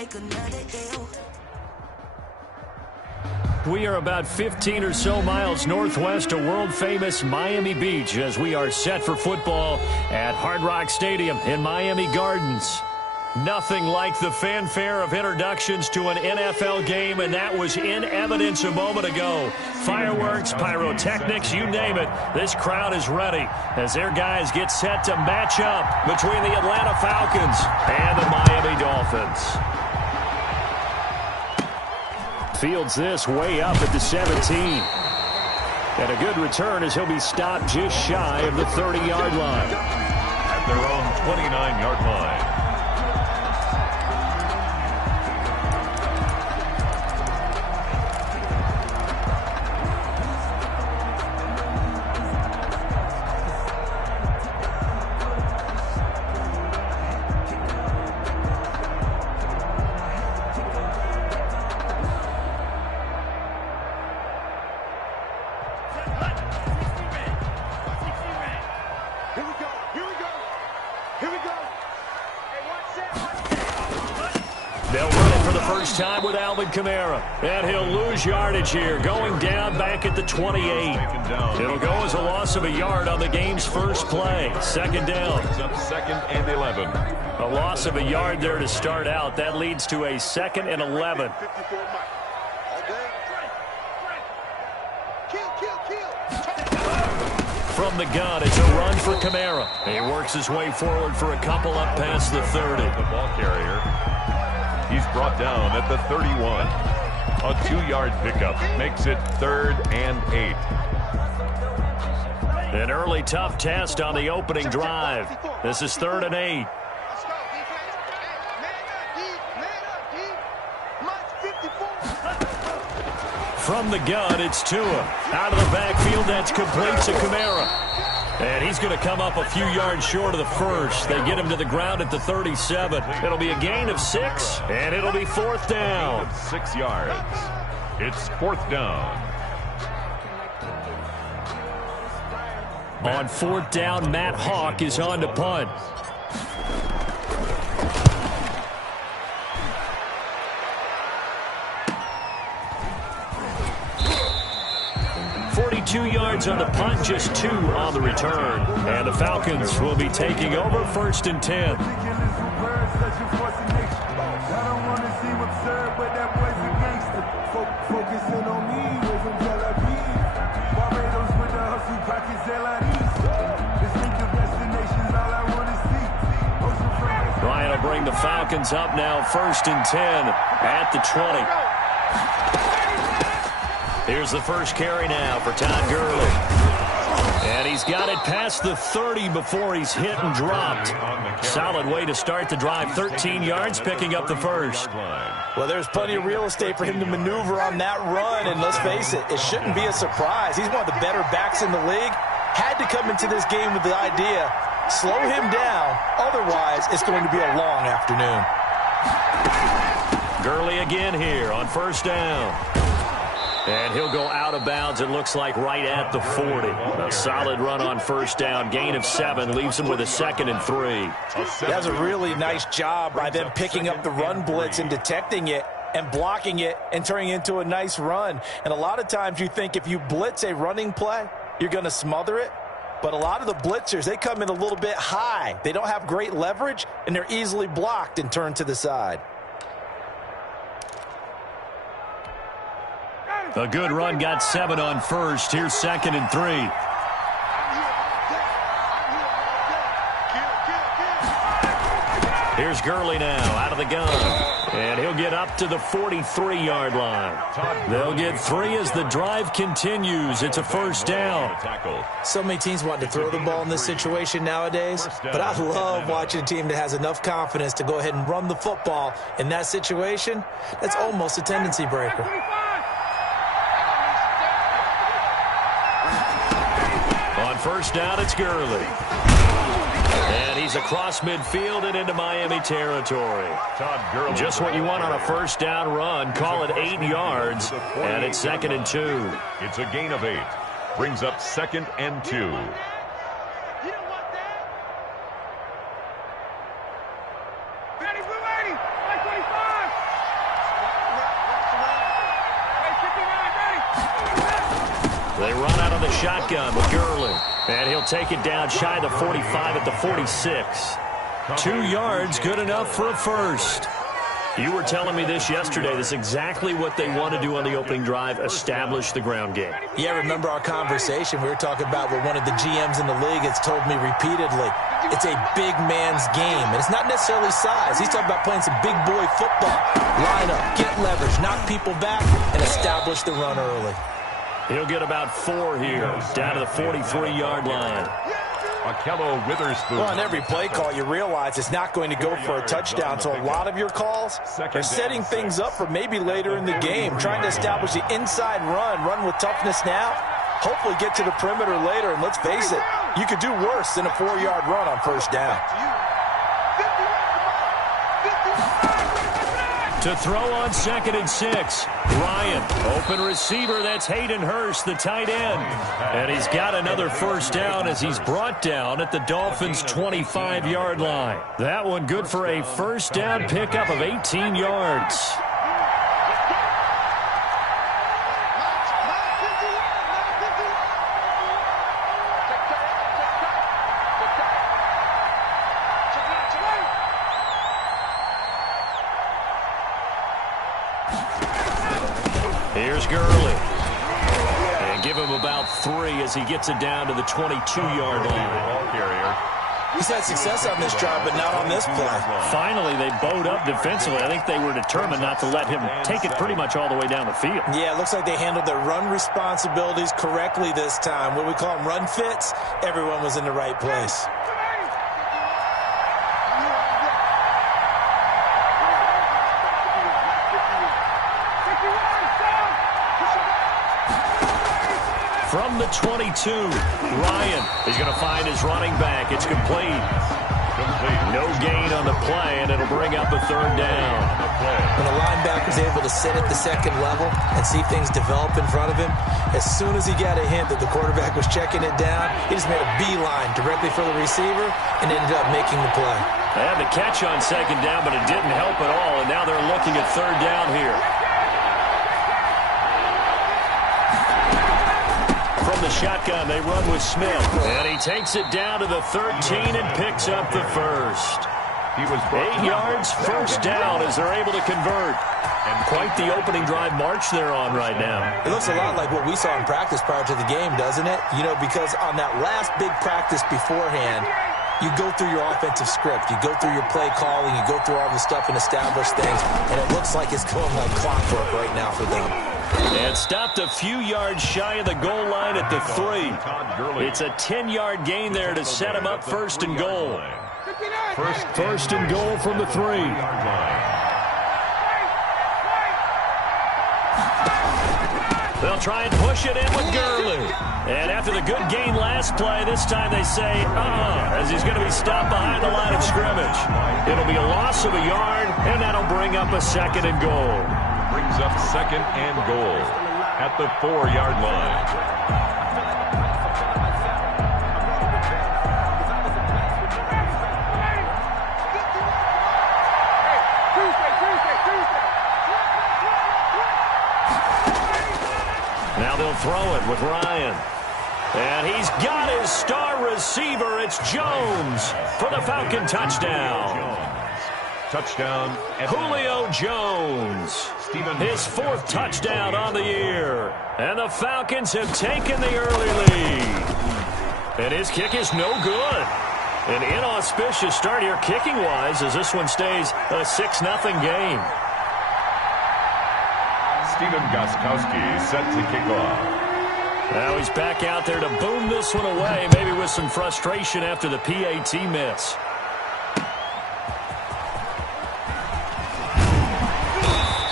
take another L. We are about 15 or so miles northwest of world-famous Miami Beach as we are set for football at Hard Rock Stadium in Miami Gardens. Nothing like the fanfare of introductions to an NFL game, and that was in evidence a moment ago. Fireworks, pyrotechnics, you name it. This crowd is ready as their guys get set to match up between the Atlanta Falcons and the Miami Dolphins. Fields this way up at the 17. And a good return as he'll be stopped just shy of the 30-yard line. At their own 29-yard line. Time with Alvin Kamara, and he'll lose yardage here, going down back at the 28. It'll go as a loss of a yard on the game's first play. Second down. Second and 11. A loss of a yard there to start out. That leads to a 2nd and 11. From the gun, it's a run for Kamara. He works his way forward for a couple up past the 30. The ball carrier. He's brought down at the 31. A 2-yard pickup makes it 3rd and 8. An early tough test on the opening drive. This is 3rd and 8. From the gun, it's Tua. Out of the backfield, that's complete to Kamara. And he's going to come up a few yards short of the first. They get him to the ground at the 37. It'll be a gain of 6, and it'll be 4th down. 6 yards. It's 4th down. On 4th down, Matt Hawk is on to punt. Two yards on the punt, just 2 on the return. And the Falcons will be taking over 1st and 10. Ryan will bring the Falcons up now, 1st and 10 at the 20. Here's the first carry now for Todd Gurley. And he's got it past the 30 before he's hit and dropped. Solid way to start the drive. 13 yards, picking up the first. Well, there's plenty of real estate for him to maneuver on that run. And let's face it, it shouldn't be a surprise. He's one of the better backs in the league. Had to come into this game with the idea, slow him down. Otherwise, it's going to be a long afternoon. Gurley again here on 1st down. And he'll go out of bounds, it looks like, right at the 40. A solid run on 1st down. Gain of 7 leaves him with a 2nd and 3. That's a really nice job by them picking up the run blitz and detecting it and blocking it and turning it into a nice run. And a lot of times you think if you blitz a running play, you're going to smother it. But a lot of the blitzers, they come in a little bit high. They don't have great leverage, and they're easily blocked and turned to the side. A good run, got 7 on 1st. Here's 2nd and 3. Here's Gurley now out of the gun. And he'll get up to the 43-yard line. They'll get 3 as the drive continues. It's a 1st down. So many teams want to throw the ball in this situation nowadays, but I love watching a team that has enough confidence to go ahead and run the football in that situation. That's almost a tendency breaker. On 1st down, it's Gurley. And he's across midfield and into Miami territory. Just what you want on a 1st down run. Call it 8 yards, and it's 2nd and 2. It's a gain of 8. Brings up 2nd and 2. They run out of the shotgun with Gurley. And he'll take it down shy of the 45 at the 46. 2 yards, good enough for a first. You were telling me this yesterday. This is exactly what they want to do on the opening drive, establish the ground game. Yeah, remember our conversation? We were talking about what one of the GMs in the league has told me repeatedly. It's a big man's game, and it's not necessarily size. He's talking about playing some big boy football. Line up, get leverage, knock people back, and establish the run early. He'll get about 4 here, down to the 43-yard line. Witherspoon. Well, on every play call, you realize it's not going to go for a touchdown, so a lot of your calls are setting things up for maybe later in the game, trying to establish the inside run with toughness now, hopefully get to the perimeter later, and let's face it, you could do worse than a 4-yard run on first down. To throw on 2nd and 6. Ryan, open receiver. That's Hayden Hurst, the tight end. And he's got another first down as he's brought down at the Dolphins' 25-yard line. That one good for a first down pickup of 18 yards. Here's Gurley. And give him about 3 as he gets it down to the 22-yard line. He's had success on this drive, but not on this play. Finally, they bowed up defensively. I think they were determined not to let him take it pretty much all the way down the field. Yeah, it looks like they handled their run responsibilities correctly this time. What we call them run fits, everyone was in the right place. From the 22, Ryan is going to find his running back. It's complete. No gain on the play, and it'll bring up a 3rd down. When a linebacker's able to sit at the 2nd level and see things develop in front of him, as soon as he got a hint that the quarterback was checking it down, he just made a beeline directly for the receiver and ended up making the play. They had the catch on 2nd down, but it didn't help at all, and now they're looking at 3rd down here. From the shotgun, they run with Smith. And he takes it down to the 13 and picks up the first. 8 yards, first down as they're able to convert. And quite the opening drive march they're on right now. It looks a lot like what we saw in practice prior to the game, doesn't it? You know, because on that last big practice beforehand, you go through your offensive script. You go through your play calling. You go through all the stuff and establish things. And it looks like it's going like clockwork right now for them. And stopped a few yards shy of the goal line at the 3. It's a 10-yard gain there to set him up 1st and goal. First and goal from the 3. They'll try and push it in with Gurley. And after the good gain last play, this time they say, as he's going to be stopped behind the line of scrimmage. It'll be a loss of a yard, and that'll bring up a 2nd and goal. Brings up 2nd and goal at the 4-yard line. Now they'll throw it with Ryan. And he's got his star receiver. It's Jones for the Falcon touchdown. Touchdown. Julio Jones. His 4th touchdown on the year. And the Falcons have taken the early lead. And his kick is no good. An inauspicious start here kicking-wise as this one stays a 6-0 game. Stephen Gostkowski set to kick off. Now he's back out there to boom this one away, maybe with some frustration after the PAT miss.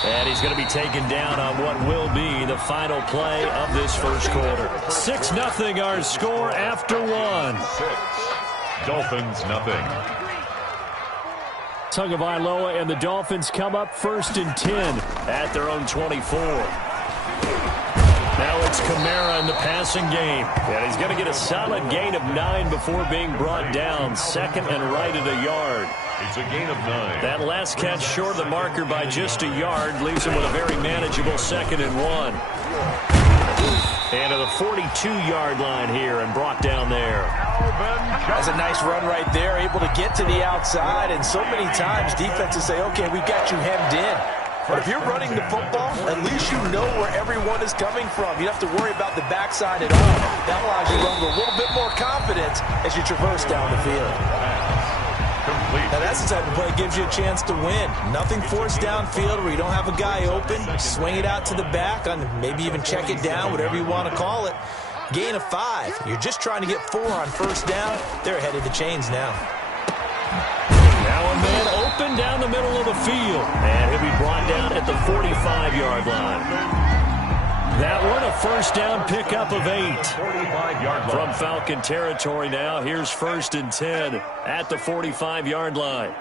And he's going to be taken down on what will be the final play of this first quarter. 6-0 our score after 1. Dolphins nothing. Tagovailoa and the Dolphins come up 1st and 10 at their own 24. Now it's Kamara in the passing game. And he's going to get a solid gain of 9 before being brought down. 2nd and right at a yard. It's a gain of 9. That last catch short of the marker by just a yard leaves him with a very manageable 2nd and 1. 42-yard line here and brought down there. That's a nice run right there, able to get to the outside, and so many times defenses say, okay, we've got you hemmed in. But if you're running the football, at least you know where everyone is coming from. You don't have to worry about the backside at all. That allows you to run with a little bit more confidence as you traverse down the field. Now that's the type of play that gives you a chance to win. Nothing forced downfield where you don't have a guy open. Swing it out to the back, maybe even check it down, whatever you want to call it. Gain of 5. You're just trying to get 4 on first down. They're ahead of the chains now. Now a man open down the middle of the field. And he'll be brought down at the 45-yard line. That one a first down pickup of 8. 45-yard from Falcon territory now. Here's 1st and 10 at the 45-yard line.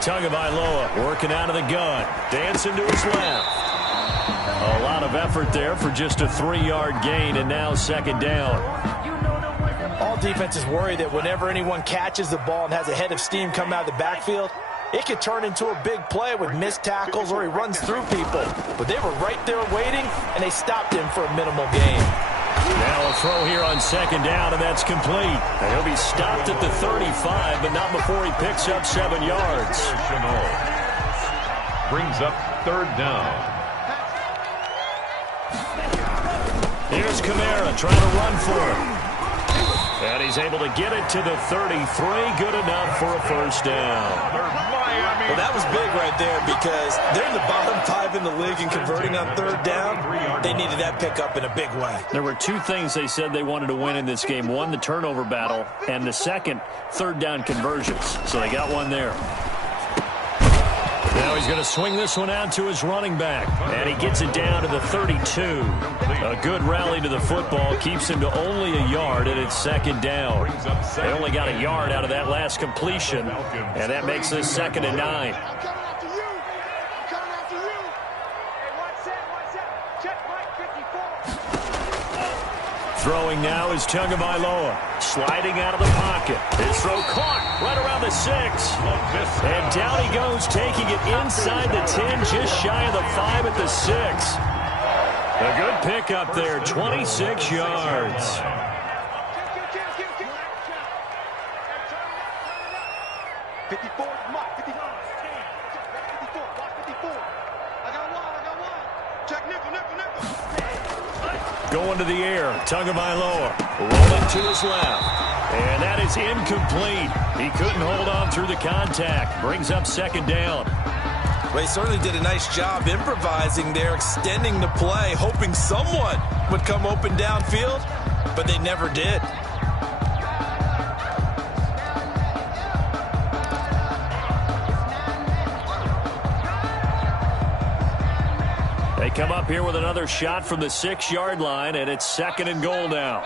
Tagovailoa working out of the gun. Dancing to his left. A lot of effort there for just a 3-yard gain, and now 2nd down. All defenses worry that whenever anyone catches the ball and has a head of steam come out of the backfield, it could turn into a big play with missed tackles or he runs through people. But they were right there waiting, and they stopped him for a minimal gain. Now a throw here on 2nd down, and that's complete. And he'll be stopped at the 35, but not before he picks up 7 yards. Brings up 3rd down. Here's Kamara trying to run for him. And he's able to get it to the 33. Good enough for a first down. Well, that was big right there because they're in the bottom 5 in the league and converting on 3rd down. They needed that pickup in a big way. There were 2 things they said they wanted to win in this game. One, the turnover battle, and the second, 3rd down conversions. So they got one there. Now he's going to swing this one out to his running back. And he gets it down to the 32. A good rally to the football keeps him to only a yard, and it's 2nd down. They only got a yard out of that last completion, and that makes this 2nd and 9. Throwing now is Tagovailoa. Sliding out of the pocket. His throw caught right around the 6. And down he goes, taking it inside the 10, just shy of the 5 at the 6. A good pickup there, 26 yards. Going to the air, Tagovailoa rolling to his left. And that is incomplete. He couldn't hold on through the contact. Brings up 2nd down. Well, he certainly did a nice job improvising there, extending the play, hoping someone would come open downfield, but they never did. They come up here with another shot from the 6-yard line, and it's 2nd and goal now.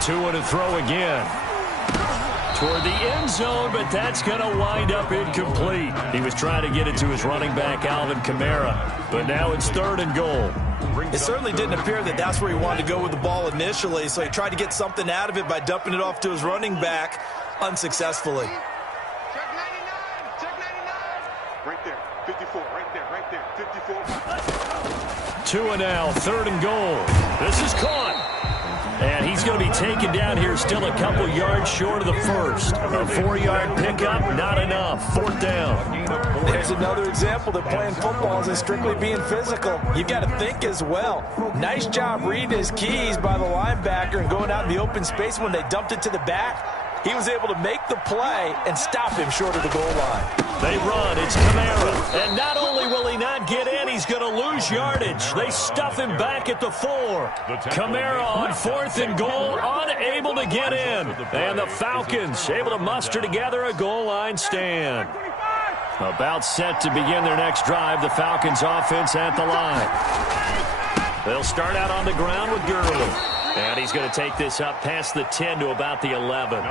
2 and a throw again. Toward the end zone, but that's going to wind up incomplete. He was trying to get it to his running back, Alvin Kamara, but now it's 3rd and goal. It certainly didn't appear that that's where he wanted to go with the ball initially, so he tried to get something out of it by dumping it off to his running back unsuccessfully. Right there, 54, right there, 54. 2 and now, 3rd and goal. This is caught. And he's going to be taken down here, still a couple yards short of the first. A 4-yard pickup, not enough. 4th down. There's another example that playing football isn't strictly being physical. You've got to think as well. Nice job reading his keys by the linebacker and going out in the open space. When they dumped it to the back, he was able to make the play and stop him short of the goal line. They run. It's Kamara. And not only will he not get in, he's going to lose yardage. They stuff him back at the 4. Kamara on 4th and goal, unable to get in. And the Falcons able to muster together a goal line stand. About set to begin their next drive, the Falcons offense at the line. They'll start out on the ground with Gurley. And he's going to take this up past the 10 to about the 11.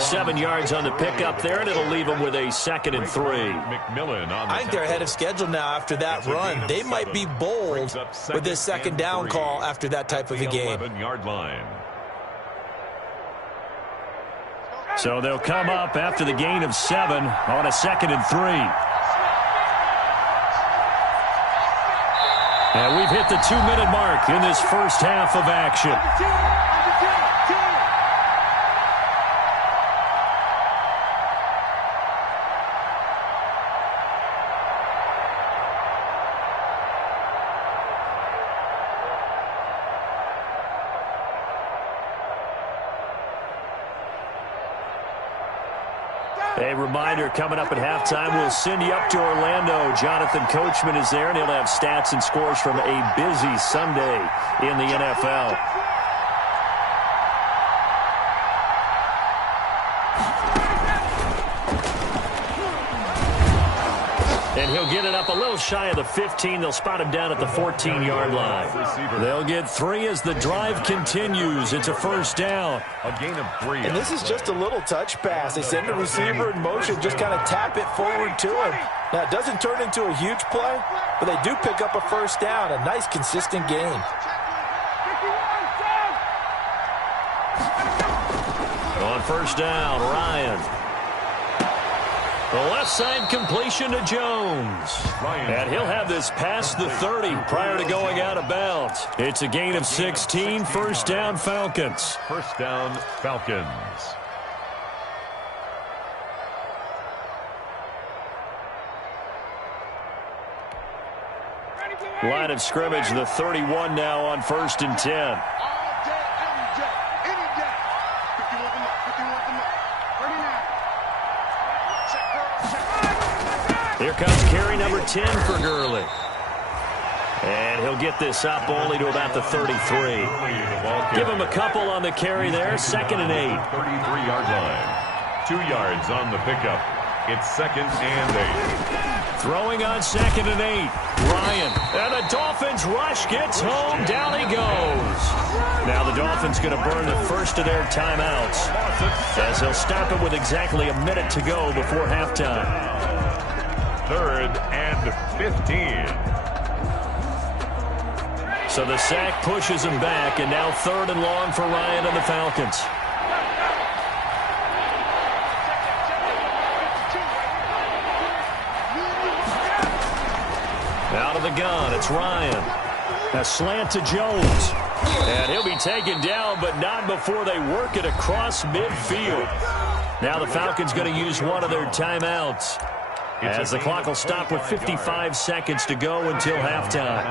7 yards on the pickup there, and it'll leave him with a 2nd and 3. I think they're ahead of schedule now after that run. They might be bold with this 2nd down call after that type of a game. So they'll come up after the gain of 7 on a 2nd and 3. And we've hit the 2-minute mark in this first half of action. A reminder, coming up at halftime, we'll send you up to Orlando. Jonathan Coachman is there, and he'll have stats and scores from a busy Sunday in the NFL. And he'll get it up a little shy of the 15. They'll spot him down at the 14-yard line. They'll get 3 as the drive continues. It's a first down. A gain of 3. And this is just a little touch pass. They send the receiver in motion, just kind of tap it forward to him. Now, it doesn't turn into a huge play, but they do pick up a first down. A nice, consistent gain. On first down, Ryan. The left side completion to Jones. And he'll have this past the 30 prior to going out of bounds. It's a gain of 16, first down Falcons. First down Falcons. Line of scrimmage, the 31 now on 1st and 10. Here comes carry number 10 for Gurley. And he'll get this up only to about the 33. Give him a couple on the carry there. 2nd and 8. 33-yard line. 2 yards on the pickup. It's 2nd and 8. Throwing on 2nd and 8. Ryan. And the Dolphins rush gets home. Down he goes. Now the Dolphins going to burn the first of their timeouts, as they'll stop it with exactly a minute to go before halftime. 3rd and 15. So the sack pushes him back, and now 3rd and long for Ryan and the Falcons. Out of the gun, it's Ryan. A slant to Jones. And he'll be taken down, but not before they work it across midfield. Now the Falcons going to use one of their timeouts, as the clock will stop with 55 seconds to go until halftime.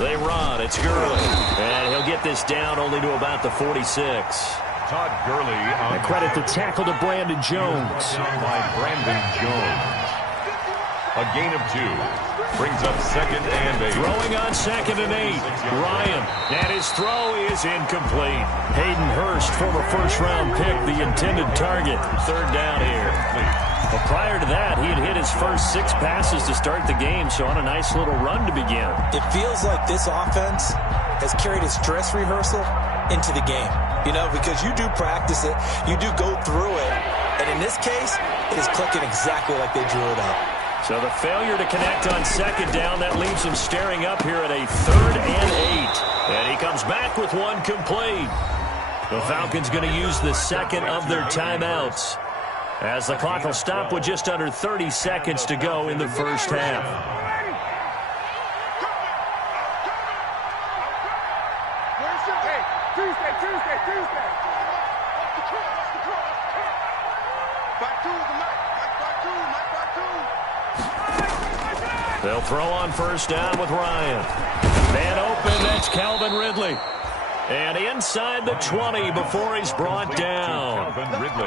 They run. It's Gurley. And he'll get this down only to about the 46. Todd Gurley on credit the tackle to Brandon Jones. By Brandon Jones. A gain of 2. Brings up 2nd and 8. Throwing on 2nd and 8. Ryan. And his throw is incomplete. Hayden Hurst, former first-round pick, the intended target. 3rd down here. But prior to that, he had hit his first 6 passes to start the game, so on a nice little run to begin. It feels like this offense has carried its dress rehearsal into the game. You know, because you do practice it, you do go through it, and in this case, it is clicking exactly like they drew it up. So the failure to connect on 2nd down, that leaves him staring up here at a 3rd and 8. And he comes back with one complete. The Falcons going to use the 2nd of their timeouts, as the clock will stop with just under 30 seconds to go in the first half. Tuesday. They'll throw on first down with Ryan. Man open, that's Calvin Ridley. And inside the 20 before he's brought down.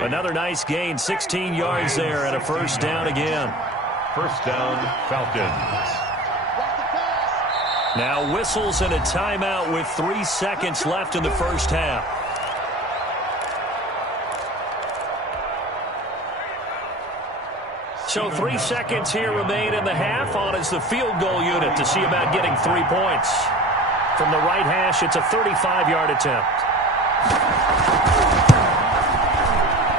Another nice gain, 16 yards there, and a first down again. First down, Falcons. Now whistles and a timeout with 3 seconds left in the first half. So 3 seconds here remain in the half. On is the field goal unit to see about getting 3 points. From the right hash, it's a 35-yard attempt.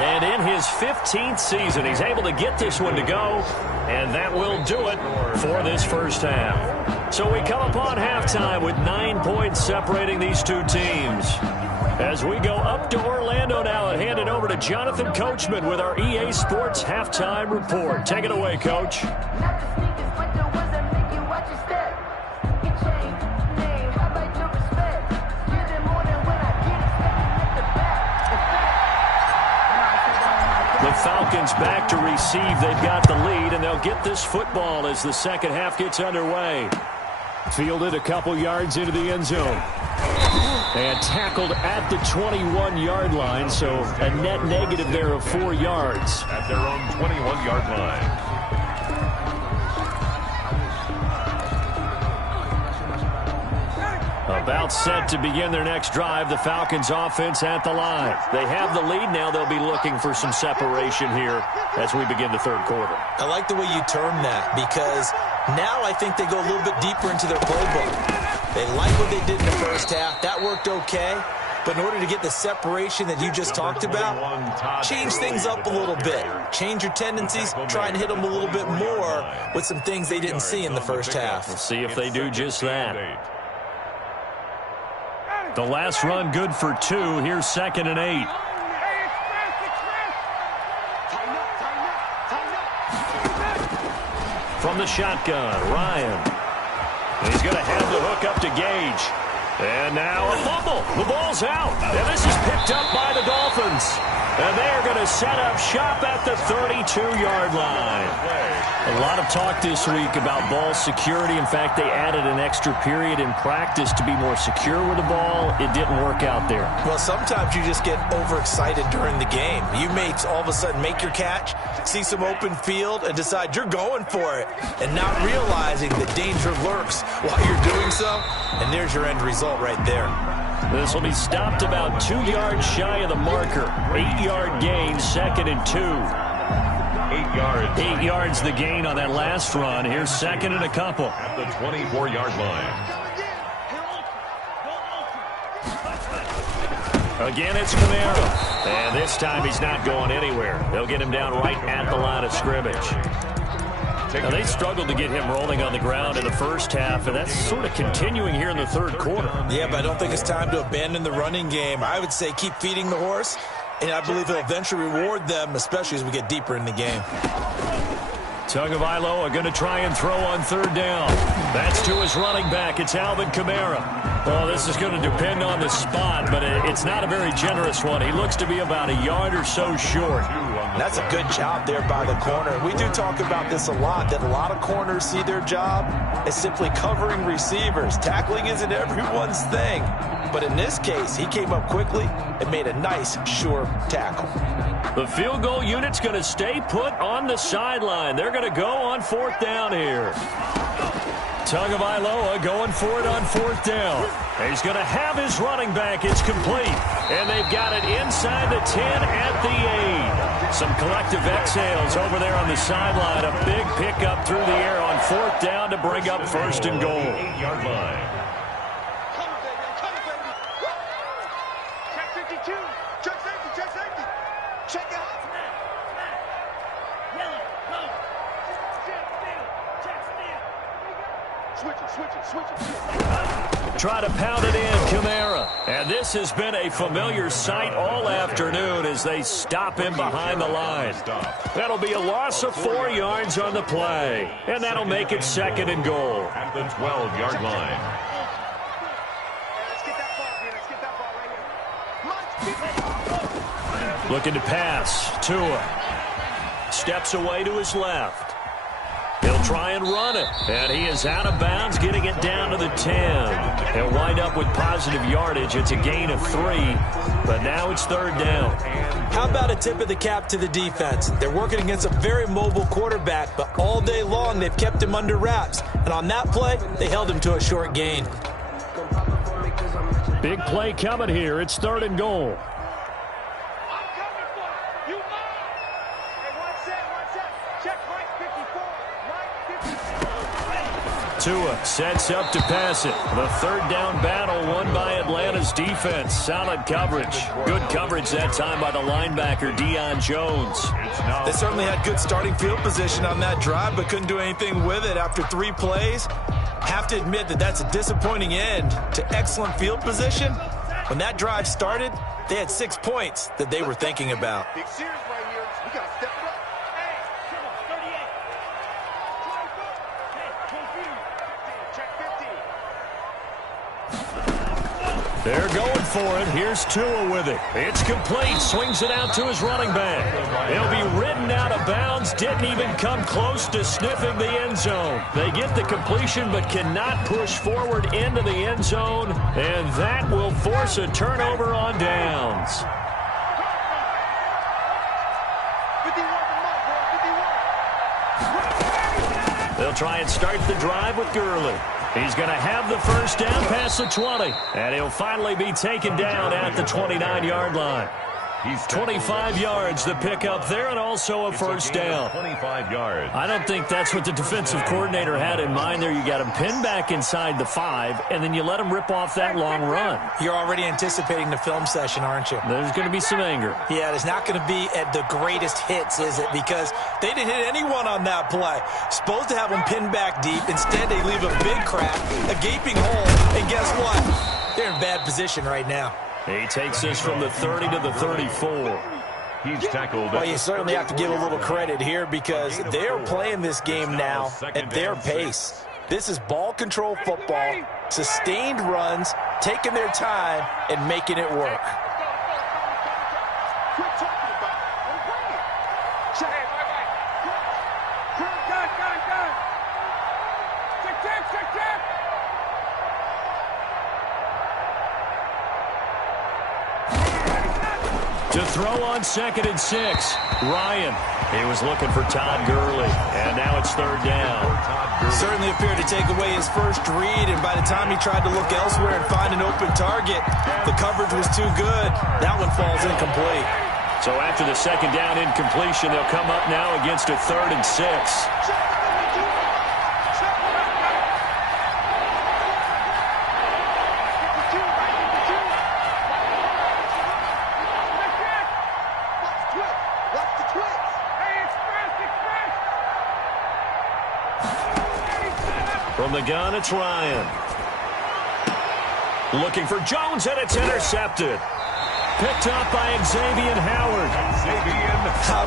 And in his 15th season, he's able to get this one to go, and that will do it for this first half. So we come upon halftime with 9 points separating these two teams. As we go up to Orlando now and hand it over to Jonathan Coachman with our EA Sports Halftime Report. Take it away, Coach. The Falcons back to receive. They've got the lead, and they'll get this football as the second half gets underway. Fielded a couple yards into the end zone. And tackled at the 21-yard line, so a net negative there of 4 yards. At their own 21-yard line. About set to begin their next drive. The Falcons offense at the line. They have the lead now. They'll be looking for some separation here as we begin the third quarter. I like the way you term that, because now I think they go a little bit deeper into their playbook. They like what they did in the first half. That worked okay. But in order to get the separation that you just talked about, change things up a little bit. Change your tendencies. Try and hit them a little bit more with some things they didn't see in the first half. We'll see if they do just that. The last run good for 2. Here's 2nd and 8. From the shotgun, Ryan. He's going to hand the hook up to Gage. And now a fumble. The ball's out. And this is picked up by the Dolphins. And they're going to set up shop at the 32-yard line. A lot of talk this week about ball security. In fact, they added an extra period in practice to be more secure with the ball. It didn't work out there. Well, sometimes you just get overexcited during the game. You may all of a sudden make your catch, see some open field, and decide you're going for it, and not realizing that danger lurks while you're doing so. And there's your end result right there. This will be stopped about 2 yards shy of the marker. 8-yard gain, 2nd and 2. 8 yards. 8 yards the gain on that last run. Here's 2nd and a couple. At the 24-yard line. Again, it's Kamara. And this time he's not going anywhere. They'll get him down right at the line of scrimmage. Now, they struggled to get him rolling on the ground in the first half, and that's sort of continuing here in the third quarter. Yeah, but I don't think it's time to abandon the running game. I would say keep feeding the horse, and I believe it'll eventually reward them, especially as we get deeper in the game. Tagovailoa going to try and throw on 3rd down. That's to his running back. It's Alvin Kamara. Well, this is going to depend on the spot, but it's not a very generous one. He looks to be about a yard or so short. That's a good job there by the corner. We do talk about this a lot, that a lot of corners see their job as simply covering receivers. Tackling isn't everyone's thing. But in this case, he came up quickly and made a nice, sure tackle. The field goal unit's going to stay put on the sideline. They're going to go on 4th down here. Tagovailoa going for it on 4th down. He's going to have his running back. It's complete. And they've got it inside the 10 at the 8. Some collective exhales over there on the sideline. A big pickup through the air on 4th down to bring up 1st and goal. 8-yard line. Try to pound it in, Kamara. And this has been a familiar sight all afternoon as they stop him behind the line. That'll be a loss of 4 yards on the play. And that'll make it 2nd and goal. At the 12-yard line. Looking to pass. Tua steps away to his left. He'll try and run it. And he is out of bounds, getting it down to the 10. He'll wind up with positive yardage. It's a gain of 3. But now it's 3rd down. How about a tip of the cap to the defense? They're working against a very mobile quarterback, but all day long they've kept him under wraps. And on that play, they held him to a short gain. Big play coming here. It's 3rd and goal. Tua sets up to pass it. The 3rd down battle won by Atlanta's defense. Solid coverage. Good coverage that time by the linebacker, Deion Jones. They certainly had good starting field position on that drive, but couldn't do anything with it after 3 plays. Have to admit that that's a disappointing end to excellent field position. When that drive started, they had 6 points that they were thinking about. Big series right here. We got to step it up. Hey, come on, 38. Check 15. They're going for it. Here's Tua with it. It's complete. Swings it out to his running back. He'll be ridden out of bounds. Didn't even come close to sniffing the end zone. They get the completion but cannot push forward into the end zone, and that will force a turnover on downs. 51. They'll try and start the drive with Gurley. He's going to have the first down past the 20, and he'll finally be taken down at the 29-yard line. He's 25 yards to pick up there, and also a first down. 25 yards. I don't think that's what the defensive coordinator had in mind there. You got him pinned back inside the 5, and then you let him rip off that long run. You're already anticipating the film session, aren't you? There's going to be some anger. Yeah, it's not going to be at the greatest hits, is it? Because they didn't hit anyone on that play. Supposed to have them pinned back deep. Instead, they leave a big crack, a gaping hole, and guess what? They're in bad position right now. He takes this from the 30 to the 34. He's tackled. Well, you certainly have to give a little credit here because they're playing this game now at their pace. This is ball control football, sustained runs, taking their time, and making it work. Quit talking about it. Don't bring it. Check. Gun. Check. To throw on 2nd and 6, Ryan. He was looking for Todd Gurley, and now it's 3rd down. Certainly appeared to take away his first read, and by the time he tried to look elsewhere and find an open target, the coverage was too good. That one falls incomplete. So after the 2nd down incompletion, they'll come up now against a 3rd and 6. From the gun, it's Ryan. Looking for Jones, and it's intercepted. Picked up by Xavier Howard.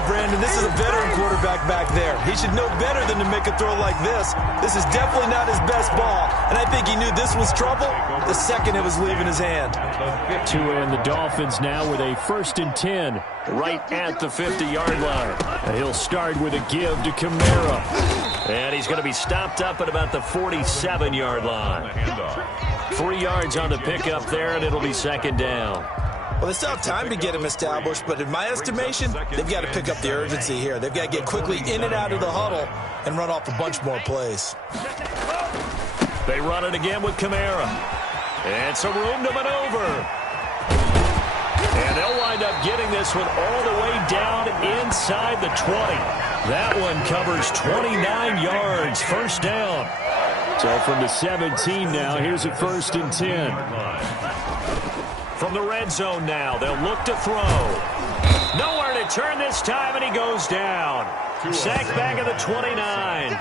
Brandon, this is a veteran quarterback back there. He should know better than to make a throw like this. This is definitely not his best ball, and I think he knew this was trouble the second it was leaving his hand. Tua and the Dolphins now with a 1st and 10 right at the 50-yard line. And he'll start with a give to Kamara. And he's going to be stopped up at about the 47-yard line. 3 yards on the pickup there, and it'll be 2nd down. Well, they still have time to get him established, but in my estimation, they've got to pick up the urgency here. They've got to get quickly in and out of the huddle and run off a bunch more plays. They run it again with Kamara. And some room to maneuver. And they'll wind up getting this one all the way down inside the 20. That one covers 29 yards, 1st down. So from the 17 now, here's a 1st and 10. From the red zone now, they'll look to throw. Nowhere to turn this time, and he goes down. Sacked back at the 29.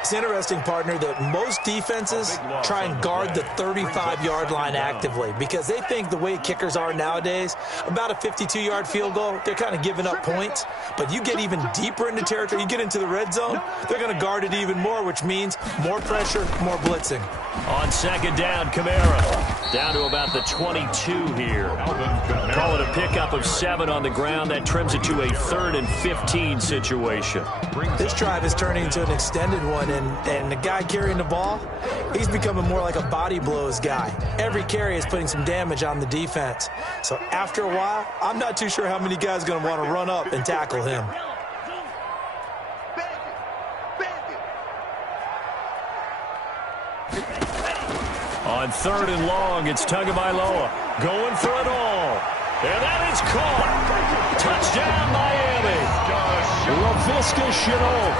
It's interesting, partner, that most defenses try and guard the 35-yard line actively because they think the way kickers are nowadays, about a 52-yard field goal, they're kind of giving up points. But you get even deeper into territory, you get into the red zone, they're going to guard it even more, which means more pressure, more blitzing. On 2nd down, Kamara down to about the 22 here. Call it a pickup of 7 on the ground. That trims it to a 3rd and 15 situation. This drive is turning into an extended one, and the guy carrying the ball, he's becoming more like a body blows guy. Every carry is putting some damage on the defense. So after a while, I'm not too sure how many guys are going to want to run up and tackle him. On 3rd and long, it's Tagovailoa going for it all. And that is caught. Touchdown, Miami. Laviska Shenault,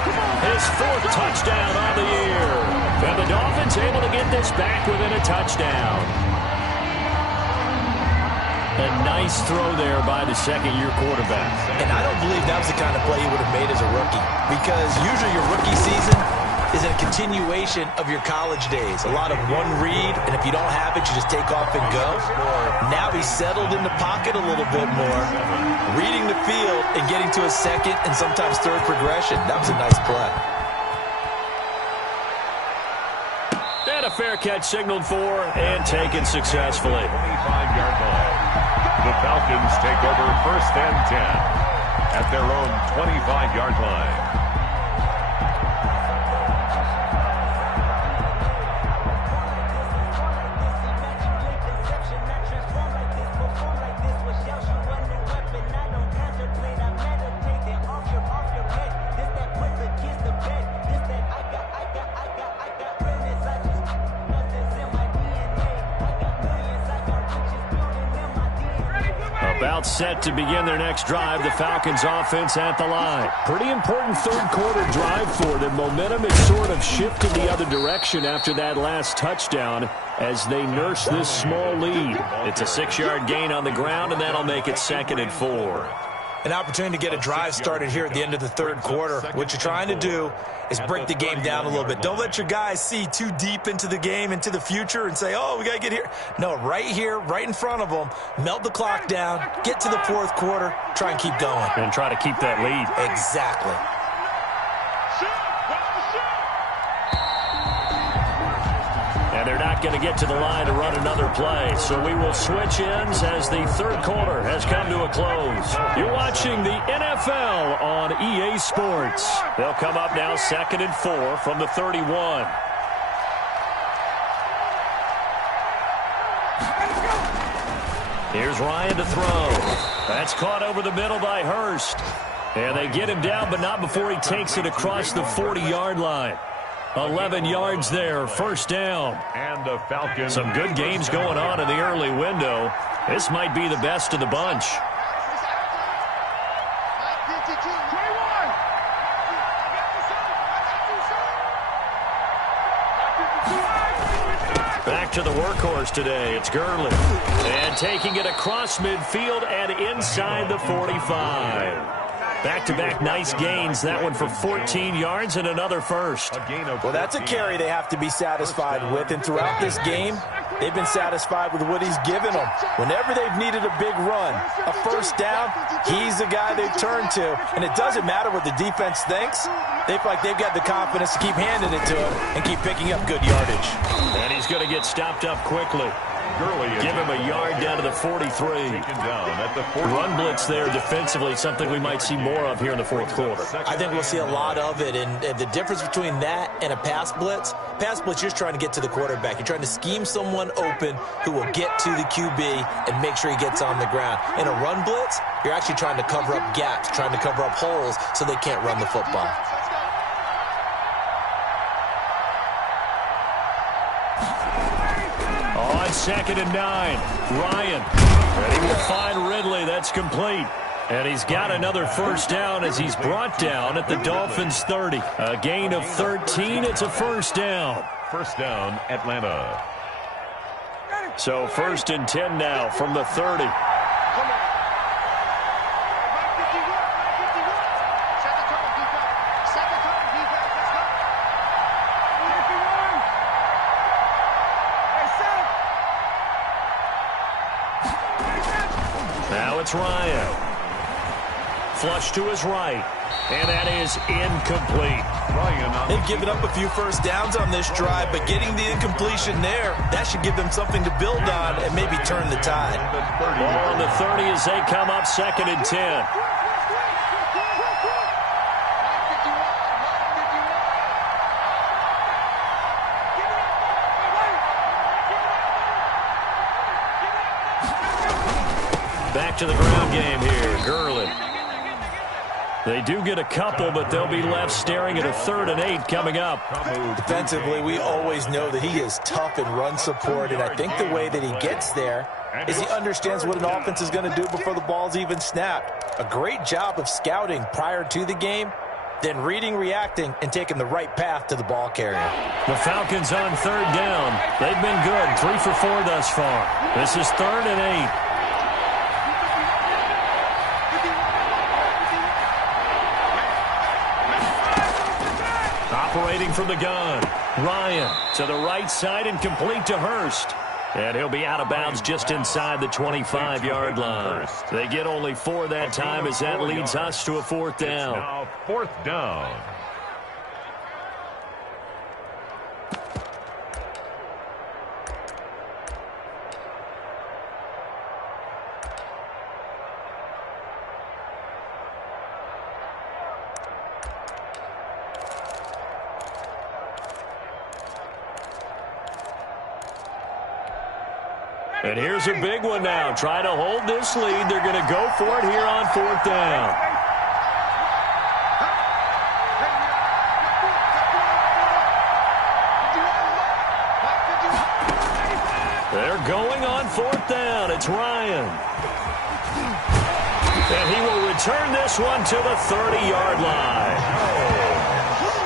his 4th touchdown on the year. And the Dolphins able to get this back within a touchdown. A nice throw there by the 2nd-year quarterback. And I don't believe that was the kind of play he would have made as a rookie, because usually your rookie season is in a continuation of your college days. A lot of one read, and if you don't have it, you just take off and go. Now he's settled in the pocket a little bit more, reading the field and getting to a second and sometimes third progression. That was a nice play. And a fair catch signaled for and taken successfully. 25-yard line. The Falcons take over 1st and 10 at their own 25-yard line. About set to begin their next drive, the Falcons offense at the line. Pretty important third quarter drive for them. Momentum has sort of shifted the other direction after that last touchdown as they nurse this small lead. It's a 6-yard gain on the ground, and that'll make it 2nd and 4. An opportunity to get a drive started here at the end of the third quarter. What you're trying to do is break the game down a little bit. Don't let your guys see too deep into the game, into the future, and say, oh, we got to get here. No, right here, right in front of them, melt the clock down, get to the fourth quarter, try and keep going. And try to keep that lead. Exactly. And they're not going to get to the line to run another play. So we will switch ends as the third quarter has come to a close. You're watching the NFL on EA Sports. They'll come up now 2nd and 4 from the 31. Here's Ryan to throw. That's caught over the middle by Hurst. And they get him down, but not before he takes it across the 40-yard line. 11 yards there, 1st down. And the Falcons. Some good games going on in the early window. This might be the best of the bunch. Back to the workhorse today. It's Gurley. And taking it across midfield and inside the 45. Back-to-back nice gains. That one for 14 yards and another first. Well, that's a carry they have to be satisfied with. And throughout this game, they've been satisfied with what he's given them. Whenever they've needed a big run, a first down, he's the guy they've turned to. And it doesn't matter what the defense thinks. They feel like they've got the confidence to keep handing it to him and keep picking up good yardage. And he's going to get stopped up quickly. Give him a yard down to the 43. Run blitz there defensively, something we might see more of here in the fourth quarter. I think we'll see a lot of it, and the difference between that and a pass blitz, you're just trying to get to the quarterback. You're trying to scheme someone open who will get to the QB and make sure he gets on the ground. In a run blitz, you're actually trying to cover up gaps, trying to cover up holes so they can't run the football. On 2nd and 9, Ryan. And he will find Ridley. That's complete. And he's got another first down as he's brought down at the Dolphins' 30. A gain of 13. It's a first down. First down, Atlanta. So 1st and 10 now from the 30. Now it's Ryan. Flush to his right. And that is incomplete. They've given up a few first downs on this drive, but getting the incompletion there, that should give them something to build on and maybe turn the tide. Ball on the 30 as they come up 2nd and 10. Back to the ground game here. Gurley. They do get a couple, but they'll be left staring at a 3rd and 8 coming up. Defensively, we always know that he is tough in run support, and I think the way that he gets there is he understands what an offense is going to do before the ball's even snapped. A great job of scouting prior to the game, then reading, reacting, and taking the right path to the ball carrier. The Falcons on 3rd down. They've been good, 3 for 4 thus far. This is 3rd and 8. Rotating from the gun. Ryan to the right side and complete to Hurst. And he'll be out of bounds just inside the 25-yard line. They get only 4 that time as that leads us to a 4th down. It's now 4th down. And here's a big one now. Trying to hold this lead. They're going to go for it here on 4th down. They're going on 4th down. It's Ryan. And he will return this one to the 30-yard line.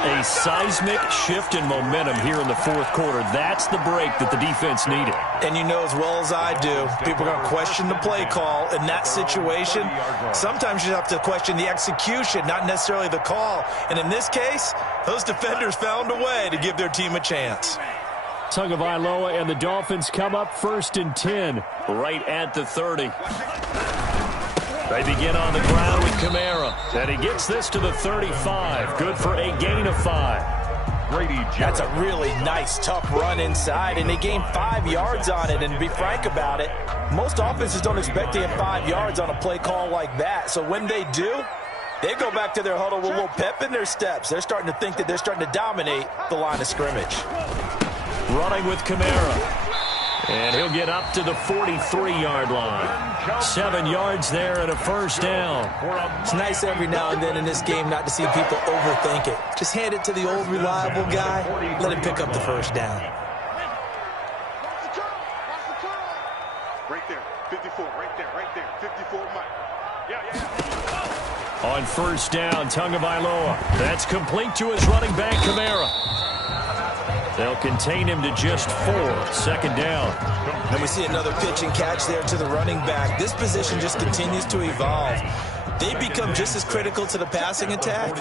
A seismic shift in momentum here in the 4th quarter. That's the break that the defense needed. And you know as well as I do, people are going to question the play call in that situation. Sometimes you have to question the execution, not necessarily the call. And in this case, those defenders found a way to give their team a chance. Tagovailoa and the Dolphins come up 1st and 10, right at the 30. They begin on the ground with Kamara. And he gets this to the 35. Good for a gain of 5. That's a really nice, tough run inside, and they gained 5 yards on it. And to be frank about it, most offenses don't expect to get 5 yards on a play call like that. So when they do, they go back to their huddle with a little pep in their steps. They're starting to think that they're starting to dominate the line of scrimmage. Running with Kamara. And he'll get up to the 43-yard line. 7 yards there and a 1st down. It's nice every now and then in this game not to see people overthink it. Just hand it to the old reliable guy. Let him pick up the 1st down. Right there, 54, right there, 54, Mike. On 1st down, Tagovailoa. That's complete to his running back, Kamara. They'll contain him to just 4. 2nd down. And we see another pitch and catch there to the running back. This position just continues to evolve. They become just as critical to the passing attack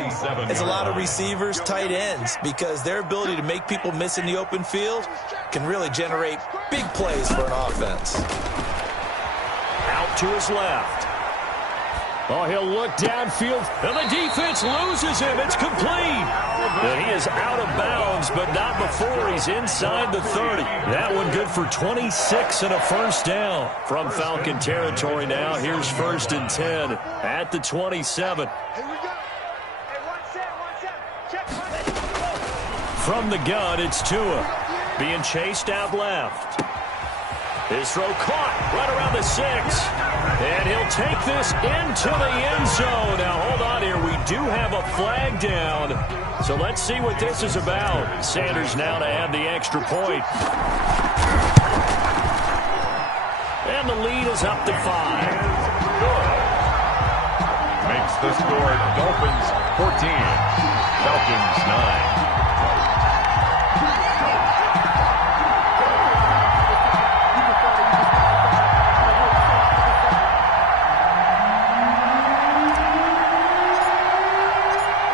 as a lot of receivers, tight ends, because their ability to make people miss in the open field can really generate big plays for an offense. Out to his left. Oh, he'll look downfield, and the defense loses him. It's complete. And he is out of bounds, but not before he's inside the 30. That one good for 26 and a 1st down. From Falcon territory now, here's 1st and 10 at the 27. From the gun, it's Tua. Being chased out left. His throw caught right around the 6. And he'll take this into the end zone. Now, hold on here. We do have a flag down. So let's see what this is about. Sanders now to add the extra point. And the lead is up to 5. Makes the score Dolphins 14, Falcons 9.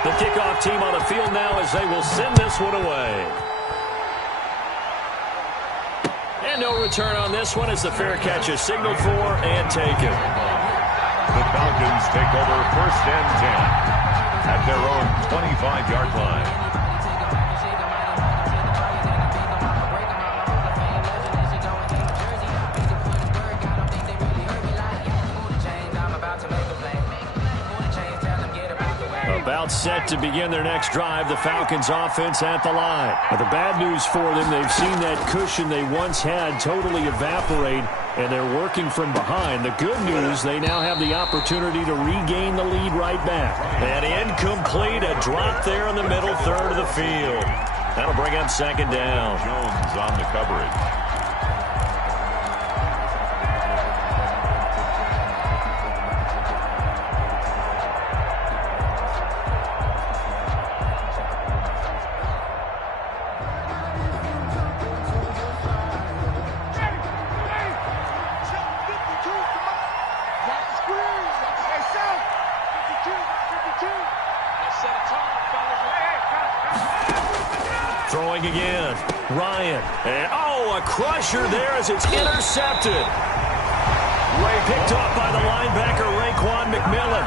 The kickoff team on the field now as they will send this one away. And no return on this one as the fair catch is signaled for and taken. The Falcons take over 1st and 10 at their own 25-yard line. About set to begin their next drive, the Falcons offense at the line. But the bad news for them, they've seen that cushion they once had totally evaporate, and they're working from behind. The good news, they now have the opportunity to regain the lead right back. And incomplete, a drop there in the middle third of the field. That'll bring up 2nd down. Jones on the coverage. Throwing again. Ryan. And, a crusher there as it's intercepted. Picked up by the linebacker, Raekwon McMillan.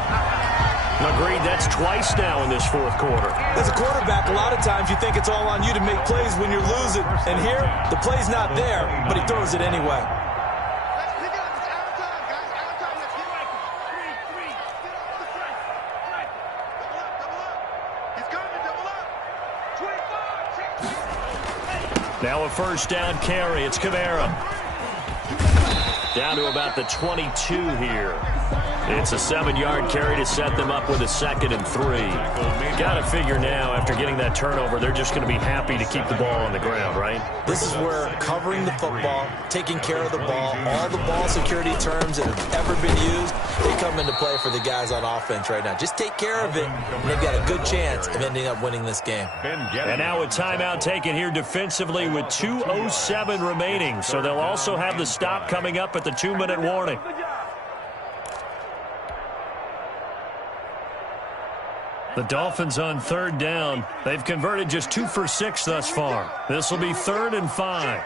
Agreed, that's twice now in this fourth quarter. As a quarterback, a lot of times you think it's all on you to make plays when you're losing. And here, the play's not there, but he throws it anyway. Now a first down carry. It's Kamara. Down to about the 22 here. It's a 7-yard carry to set them up with a 2nd and 3. Got to figure now, after getting that turnover, they're just going to be happy to keep the ball on the ground, right? This is where covering the football, taking care of the ball, all the ball security terms that have ever been used, they come into play for the guys on offense right now. Just take care of it, and they've got a good chance of ending up winning this game. And now a timeout taken here defensively with 2:07 remaining. So they'll also have the stop coming up at the 2-minute warning. The Dolphins on third down. They've converted just 2 for 6 thus far. This will be 3rd and 5.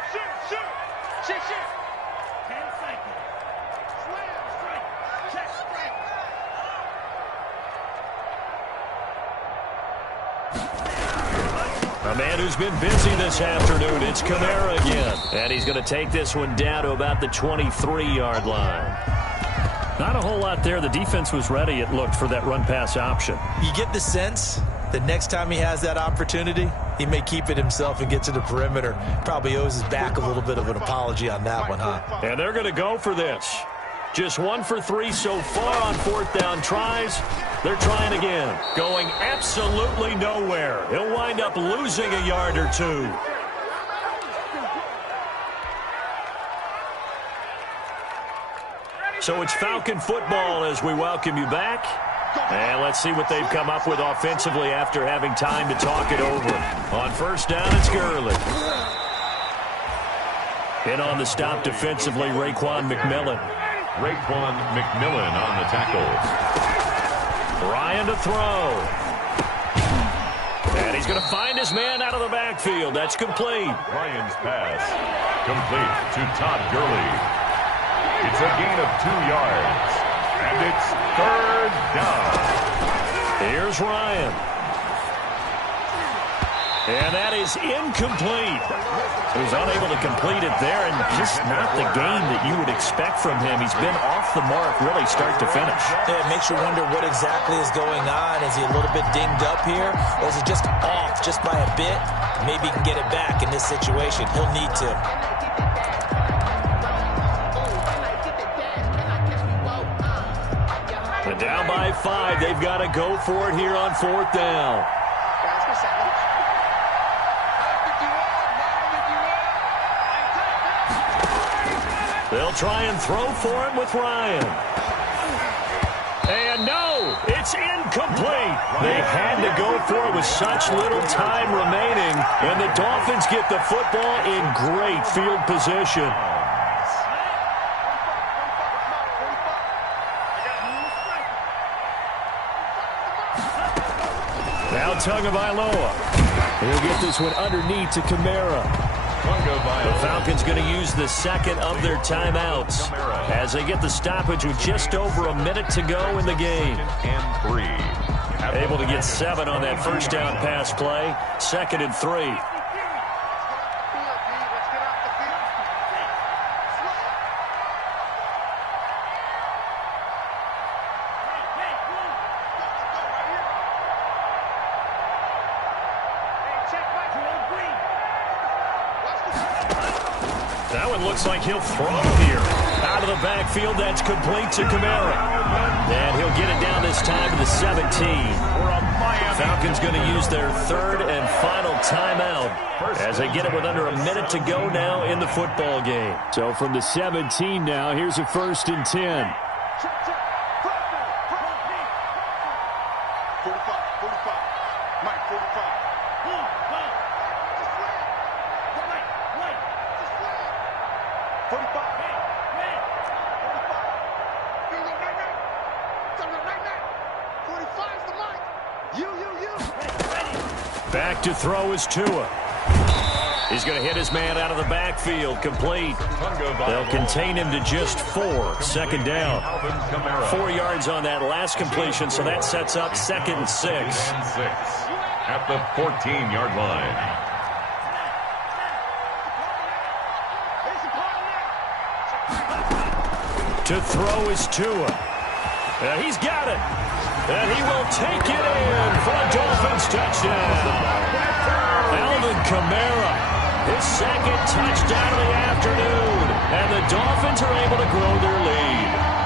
A man who's been busy this afternoon, it's Kamara again. And he's going to take this one down to about the 23-yard line. Not a whole lot there. The defense was ready, it looked, for that run-pass option. You get the sense that next time he has that opportunity, he may keep it himself and get to the perimeter. Probably owes his back a little bit of an apology on that one, huh? And they're going to go for this. Just 1 for 3 so far on 4th down tries. They're trying again. Going absolutely nowhere. He'll wind up losing a yard or 2. So it's Falcon football as we welcome you back. And let's see what they've come up with offensively after having time to talk it over. On first down, it's Gurley. In on the stop defensively, Raekwon McMillan. Raekwon McMillan on the tackle. Ryan to throw. And he's going to find his man out of the backfield. That's complete. Ryan's pass complete to Todd Gurley. It's a gain of 2 yards, and it's 3rd down. Here's Ryan. And that is incomplete. He was unable to complete it there, and just not the game that you would expect from him. He's been off the mark really start to finish. Yeah, it makes you wonder what exactly is going on. Is he a little bit dinged up here, or is he just off just by a bit? Maybe he can get it back in this situation. He'll need to. And down by 5. They've got to go for it here on 4th down. They'll try and throw for it with Ryan. And no, it's incomplete. They had to go for it with such little time remaining. And the Dolphins get the football in great field position. Now Tagovailoa. He'll get this one underneath to Kamara. The Falcons going to use the 2nd of their timeouts as they get the stoppage with just over a minute to go in the game. Able to get 7 on that first down pass play. 2nd and 3. That one looks like he'll throw here. Out of the backfield, that's complete to Kamara. And he'll get it down this time to the 17. Falcons going to use their 3rd and final timeout as they get it with under a minute to go now in the football game. So from the 17 now, here's a 1st and 10. Back to throw is Tua. He's going to hit his man out of the backfield, complete. They'll contain him to just 4. Second down. 4 yards on that last completion, so that sets up 2nd and 6. At the 14-yard line. To throw is Tua. He's got it. And he will take it in for a Dolphins touchdown. Alvin Kamara. His 2nd touchdown of the afternoon. And the Dolphins are able to grow their lead.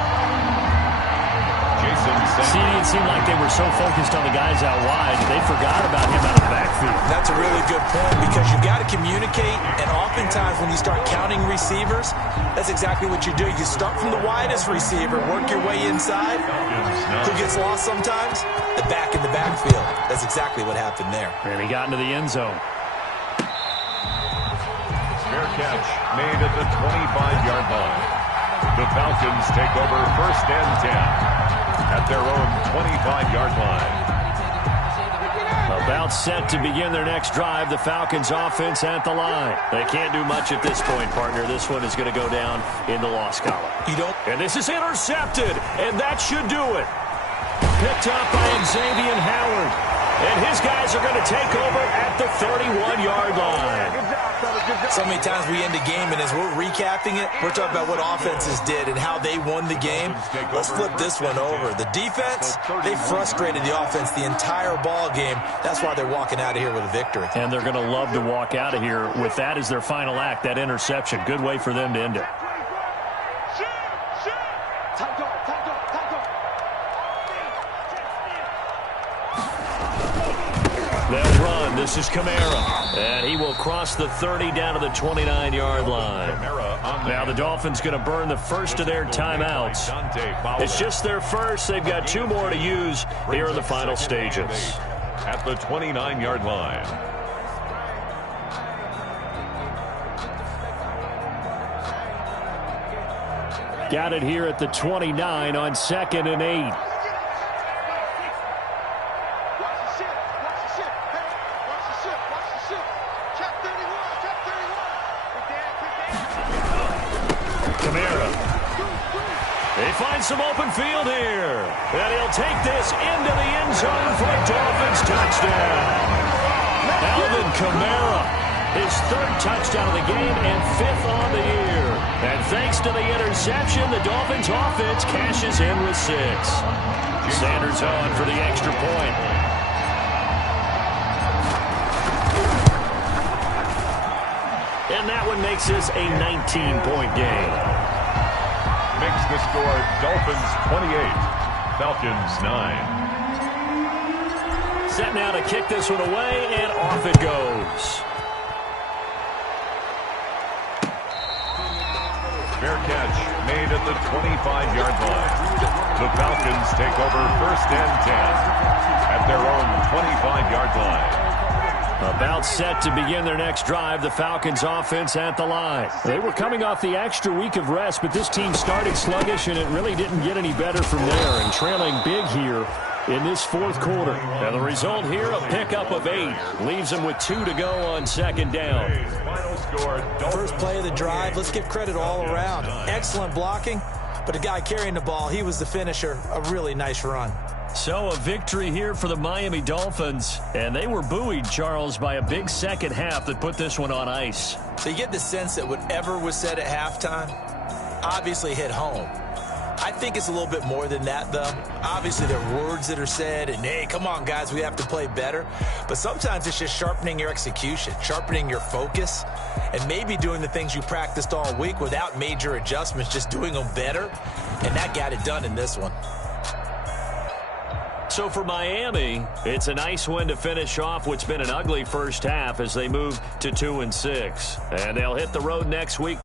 See, it seemed like they were so focused on the guys out wide, they forgot about him out of the backfield. That's a really good point because you've got to communicate, and oftentimes when you start counting receivers, that's exactly what you do. You start from the widest receiver, work your way inside. Who gets lost sometimes? The back in the backfield. That's exactly what happened there. And he got into the end zone. Fair catch made at the 25-yard line. The Falcons take over 1st and 10 at their own 25-yard line. About set to begin their next drive. The Falcons offense at the line. They can't do much at this point, partner. This one is going to go down in the loss column. And this is intercepted, and that should do it. Picked up by Xavier Howard. And his guys are going to take over at the 31-yard line. So many times we end a game, and as we're recapping it, we're talking about what offenses did and how they won the game. Let's flip this one over. The defense, they frustrated the offense the entire ball game. That's why they're walking out of here with a victory. And they're going to love to walk out of here with that as their final act, that interception. Good way for them to end it. They'll run. This is Kamara. And he will cross the 30 down to the 29-yard line. Now the Dolphins going to burn the first of their timeouts. It's just their first. They've got 2 more to use here in the final stages. At the 29-yard line. Got it here at the 29 on 2nd and 8. Some open field here. And he'll take this into the end zone for a Dolphins touchdown. Alvin Kamara, his 3rd touchdown of the game and 5th on the year. And thanks to the interception, the Dolphins offense cashes in with 6. Sanders on for the extra point. And that one makes this a 19-point game. Makes the score Dolphins 28, Falcons 9. Set now to kick this one away, and off it goes. Fair catch made at the 25-yard line. The Falcons take over 1st and 10 at their own 25-yard line. About set to begin their next drive, the Falcons offense at the line. They were coming off the extra week of rest, but this team started sluggish, and it really didn't get any better from there, and trailing big here in this 4th quarter. Now the result here, a pickup of 8. Leaves them with 2 to go on 2nd down. First play of the drive, let's give credit all around. Excellent blocking, but the guy carrying the ball, he was the finisher. A really nice run. So a victory here for the Miami Dolphins, and they were buoyed, Charles, by a big second half that put this one on ice. So you get the sense that whatever was said at halftime obviously hit home. I think it's a little bit more than that, though. Obviously, there are words that are said, and, hey, come on, guys, we have to play better. But sometimes it's just sharpening your execution, sharpening your focus, and maybe doing the things you practiced all week without major adjustments, just doing them better. And that got it done in this one. So for Miami, it's a nice win to finish off what's been an ugly first half as they move to 2-6. And they'll hit the road next week.